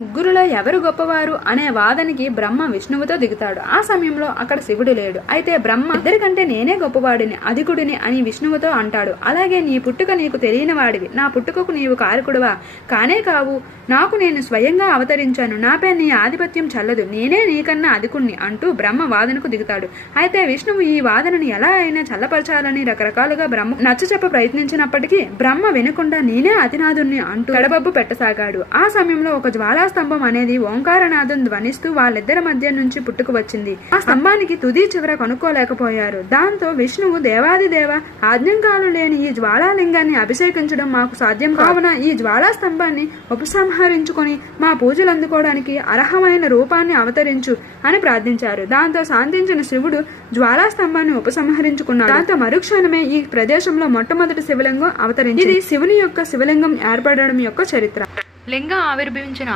ముగ్గురులో ఎవరు గొప్పవారు అనే వాదనకి బ్రహ్మ విష్ణువుతో దిగుతాడు. ఆ సమయంలో అక్కడ శివుడు లేడు. అయితే బ్రహ్మ ఇద్దరికంటే నేనే గొప్పవాడిని, అధికుడిని అని విష్ణువుతో అంటాడు. అలాగే నీ పుట్టుక నీకు తెలియని వాడివి, నా పుట్టుకకు నీవు కారకుడువా? కానే కావు, నాకు నేను స్వయంగా అవతరించాను, నాపై నీ ఆధిపత్యం చల్లదు, నేనే నీకన్నా అధికుణ్ణి అంటూ బ్రహ్మ వాదనకు దిగుతాడు. అయితే విష్ణువు ఈ వాదనని ఎలా అయినా చల్లపరచాలని రకరకాలుగా బ్రహ్మ నచ్చచెప్ప ప్రయత్నించినప్పటికీ బ్రహ్మ వినకుండా నేనే అతినాథుణ్ణి అంటూ కడబబ్బు పెట్టసాగాడు. ఆ సమయంలో ఒక జ్వాలా స్తంభం అనేది ఓంకారనాదం ధ్వనిస్తూ వాళ్ళిద్దరి మధ్య నుంచి పుట్టుకు వచ్చింది. ఆ స్తంభానికి తుది చివర కొనుక్కోలేకపోయారు. దాంతో విష్ణువు దేవాదిదేవ, ఆజ్ఞంకాలు లేని ఈ జ్వాలాలింగాన్ని అభిషేకించడం మాకు సాధ్యం కావున ఈ జ్వాలా స్తంభాన్ని ఉపసంహరించుకొని మా పూజలు అందుకోవడానికి అర్హమైన రూపాన్ని అవతరించు అని ప్రార్థించారు. దాంతో శాంతించిన శివుడు జ్వాలా స్తంభాన్ని ఉపసంహరించుకున్నాడు. దాంతో మరుక్షణమే ఈ ప్రదేశంలో మొట్టమొదటి శివలింగం అవతరించింది. ఇది శివుని యొక్క శివలింగం ఏర్పడడం యొక్క చరిత్ర. లింగం ఆవిర్భవించిన